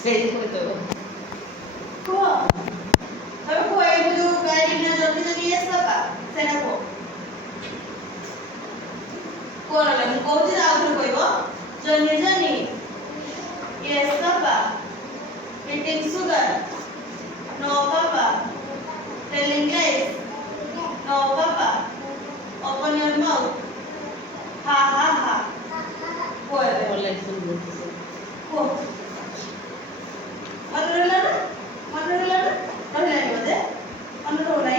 Jadi betul. Kuo. Tapi kuo itu kayak ini jadi yes apa? Saya kuo. Kuo lagi. Kuo tidak aku kuo itu. Jani. Yes apa? Eating sugar. No papa. Telling lies. No papa. Open your mouth. Ha. Kuo. Boleh sembuh tu. Kuo. Mana? Tahu ni ada? Mana tahu ni?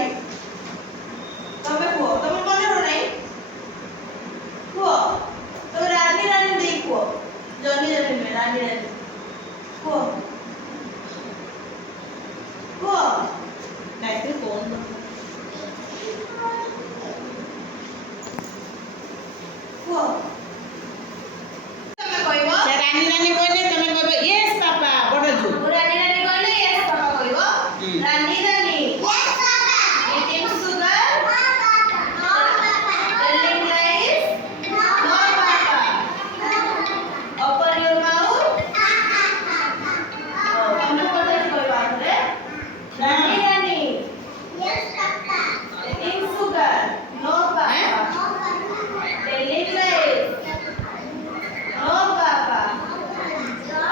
Kamu kuo. Kamu mana tahu ni? Kuo. Kamu rani deh kuo. Johnny में rani. Kuo. Nah itu pun. Kuo. Kamu kau ibu? Saya Rani kau ni, kamu kau yes papa, bodoh tu. Rani kau ni yes papa kau ibu? Rani. Yes papa. Eating sugar? No papa. Telling lies? No papa. Open your mouth? Oh, kamu kau tadi kau ibu ada? Rani. Yes papa. Eating sugar? No papa. Telling lies? No papa.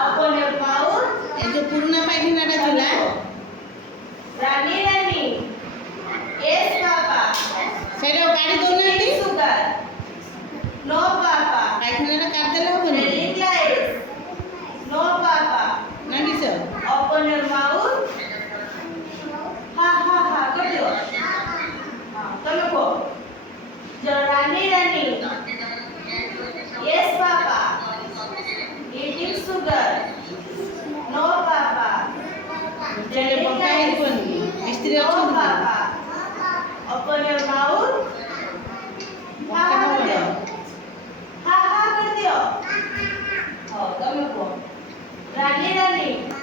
Open your mouth? Itu purna apa ini nada tula? Rani. Yes papa. Saya गाड़ी दो ना दी. Sugar? No papa. पायखाना ना काट देला हो बनी. Telling lies? No papa. ना किसो? Open your mouth? Ha. कर दो. हाँ, तुम को. जो Rani. Yes papa. Eating sugar? No papa. Jadi pakai itu pun. Istri No aku. papa. Open your mouth? Ha कर दियो. Ha कर दियो. हाँ, तुम को. Rani.